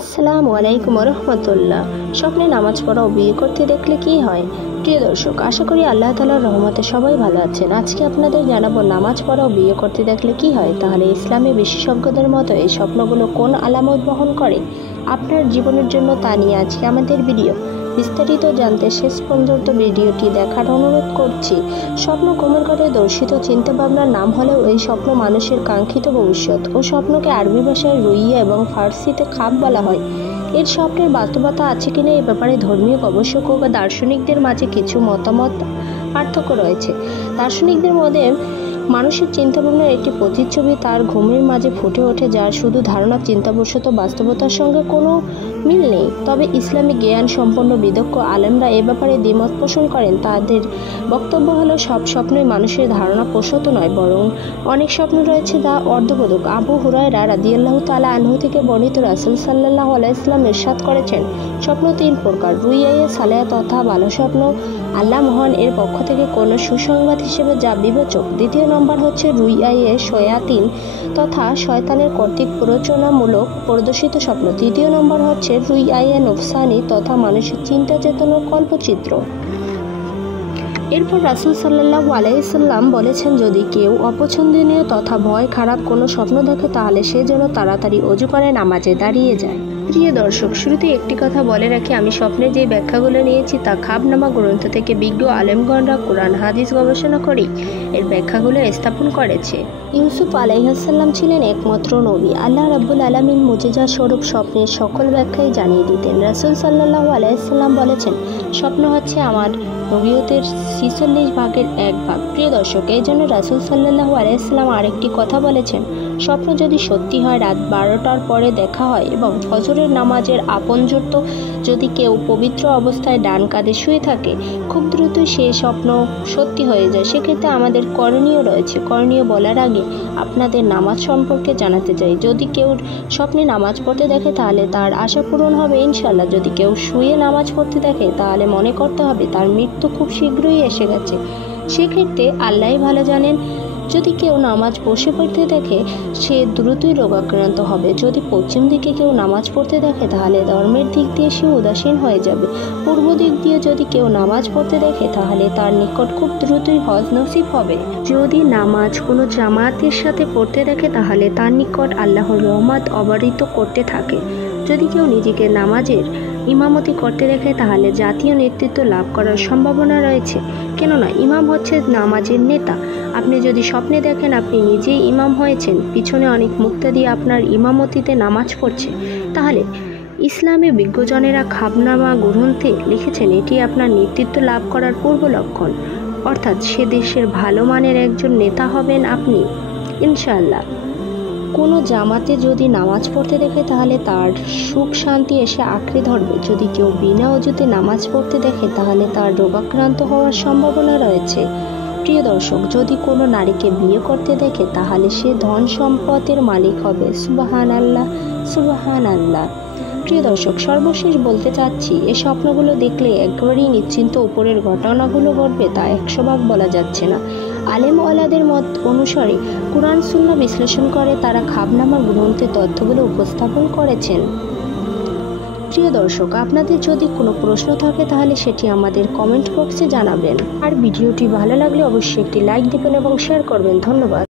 আসসালামু আলাইকুম রহমতুল্লাহ। স্বপ্নে নামাজ পড়া ও বিয়ে করতে দেখলে কি হয়? প্রিয় দর্শক, আশা করি আল্লাহ তাআলার রহমতে সবাই ভালো আছেন। আজকে আপনাদের জানাবো নামাজ পড়া ও বিয়ে করতে দেখলে কি হয়। তাহলে ইসলামী বিশেষজ্ঞদের মতো এই স্বপ্নগুলো কোন আলামত বহন করে আপনার জীবনের জন্য, তা নিয়ে আজকে আমাদের ভিডিও। বিস্তারিত জানতে শেষ পর্যন্ত ভিডিওটি দেখার অনুরোধ করছি। স্বপ্ন কোমর ঘরে দর্শিত চিন্তাভাবনার নাম হলেও এই স্বপ্ন মানুষের কাঙ্ক্ষিত ভবিষ্যৎ ও স্বপ্নকে আরবি ভাষায় রুইয়া এবং ফার্সিতে খাব বলা হয়। এর স্বপ্নের বাস্তবতা আছে কিনা এ ব্যাপারে ধর্মীয় গবেষক ও দার্শনিকদের মাঝে কিছু মতামত পার্থক্য রয়েছে। দার্শনিকদের মধ্যে মানুষের চিন্তাভাবনার একটি প্রতিচ্ছবি তার ঘুমের মাঝে ফুটে ওঠে, যার শুধু ধারণা চিন্তাবশত বাস্তবতার সঙ্গে কোনো মিল নেই। তবে ইসলামী জ্ঞান সম্পন্ন বিদগ্ধ আলেমরা এ ব্যাপারে দ্বিমত পোষণ করেন। তাদের বক্তব্য হলো, সব স্বপ্নই মানুষের ধারণা প্রসূত নয়, বরং অনেক স্বপ্ন রয়েছে যা অর্ধবোধক। আবু হুরায়রা রাদিয়াল্লাহু তাআলা আনহু থেকে বর্ণিত, রাসূল সাল্লাল্লাহু আলাইহি ওয়াসাল্লাম ইরশাদ করেছেন, স্বপ্ন তিন প্রকার: রুইয়ায়ে সালেহা তথা ভালো স্বপ্ন, আল্লাহ মহান এর পক্ষ থেকে কোনো সুসংবাদ হিসেবে যা বিবেচক। দ্বিতীয় নম্বর হচ্ছে রুইয়ায়ে শয়াতিন তথা শয়তানের কর্তৃক প্ররোচনামূলক প্রদর্শিত স্বপ্ন। তৃতীয় নম্বর হচ্ছে রুইয়ায়ে নফসানি তথা মানুষের চিন্তা চেতনার কল্পচিত্র। এরপর রাসূল সাল্লাল্লাহু আলাইহি ওয়াসাল্লাম বলেছেন, যদি কেউ অপছন্দনীয় তথা ভয় খারাপ কোনো স্বপ্ন দেখে তাহলে সে যেন তাড়াতাড়ি ওযু করে নামাজে দাঁড়িয়ে যায়। প্রিয় দর্শক, শুরুতে একটি কথা বলে রাখি, আমি স্বপ্নের যে ব্যাখ্যাগুলো নিয়েছি তা খাবনামা গ্রন্থ থেকে বিজ্ঞ আলেমগণরা কোরআন হাদিস গবেষণা করেই এর ব্যাখ্যাগুলো স্থাপন করেছে। ইউসুফ আলাইহিসসালাম ছিলেন একমাত্র নবী। আল্লাহ রাব্বুল আলামিন মুজিজা স্বরূপ স্বপ্নের সকল ব্যাখ্যাই জানিয়ে দিতেন। রাসূল সাল্লাল্লাহু আলাইহি ওয়াসাল্লাম বলেছেন, স্বপ্ন হচ্ছে আমার নবুয়তের 46 ভাগের 1 ভাগ। প্রিয় দর্শক, এই জন্য রাসূল সাল্লাল্লাহু আলাইহি ওয়াসাল্লাম আরেকটি কথা বলেছেন, স্বপ্ন যদি সত্যি হয়, রাত 12টার পরে দেখা হয় এবং ফজরের নামাজের আপনজুর্ত যদি কেউ পবিত্র অবস্থায় ডান কাঁধে শুয়ে থাকে, খুব দ্রুতই সেই স্বপ্ন সত্যি হয়ে যায়। সেক্ষেত্রে আমাদের করণীয় রয়েছে। করণীয় বলার আগে আপনাদের নামাজ সম্পর্কে জানাতে চাই। যদি কেউ স্বপ্নে নামাজ পড়তে দেখে তাহলে তার আশা পূরণ হবে ইনশাআল্লাহ। যদি কেউ শুয়ে নামাজ পড়তে দেখে তাহলে মনে করতে হবে তার মৃত্যু খুব শীঘ্রই এসে গেছে। সেক্ষেত্রে আল্লাহই ভালো জানেন। যদি কেউ নামাজ বসে পড়তে দেখে সে দ্রুতই রোগাক্রান্ত হবে। যদি পশ্চিম দিকে কেউ নামাজ পড়তে দেখে তাহলে ধর্মের দিক দিয়ে সে উদাসীন হয়ে যাবে। পূর্ব দিক দিয়ে যদি কেউ নামাজ পড়তে দেখে তাহলে তার নিকট খুব দ্রুতই হজ নসিব হবে। যদি নামাজ কোনো জামাতের সাথে পড়তে দেখে তাহলে তার নিকট আল্লাহর রহমত অবারিত করতে থাকে। যদি কেউ নিজেকে নামাজের ইমামতি করতে দেখে তাহলে জাতীয় নেতৃত্ব লাভ করার সম্ভাবনা রয়েছে, কেননা ইমাম হচ্ছে নামাজের নেতা। আপনি যদি স্বপ্নে দেখেন আপনি নিজেই ইমাম হয়েছেন, পিছনে অনেক মুক্তাদি আপনার ইমামতিতে নামাজ পড়ছে, তাহলে ইসলামী বিজ্ঞজনেরা খাবনামা গ্রন্থে লিখেছেন এটি আপনার নেতৃত্ব লাভ করার পূর্ব লক্ষণ, অর্থাৎ সে দেশের ভালো মানের একজন নেতা হবেন আপনি ইনশাআল্লাহ। কোনো জামাতে যদি নামাজ পড়তে দেখে তাহলে তার সুখ শান্তি এসে আঁকড়ে ধরবে। যদি কেউ বিনা অজুতে নামাজ পড়তে দেখে তাহলে তার রোগাক্রান্ত হওয়ার সম্ভাবনা রয়েছে। প্রিয় দর্শক, যদি কোনো নারীকে বিয়ে করতে দেখে তাহলে সে ধন সম্পদের মালিক হবে। সুবহানাল্লাহ, সুবহানাল্লাহ। প্রিয় দর্শক, সর্বশেষ বলতে চাচ্ছি, এই স্বপ্নগুলো দেখলে একবারেই নিশ্চিন্ত উপরের ঘটনাগুলো ঘটবে তা 100 ভাগ বলা যাচ্ছে না। আলেম ওয়ালাদের মত অনুসারে কুরআন সুন্নাহ বিশ্লেষণ করে তারা খাবনামা গ্রন্থে তথ্যগুলো উপস্থাপন করেছেন। প্রিয় দর্শক, আপনাদের যদি কোনো প্রশ্ন থাকে তাহলে সেটি আমাদের কমেন্ট বক্সে জানাবেন। আর ভিডিওটি ভালো লাগলে অবশ্যই একটি লাইক দিবেন এবং শেয়ার করবেন। ধন্যবাদ।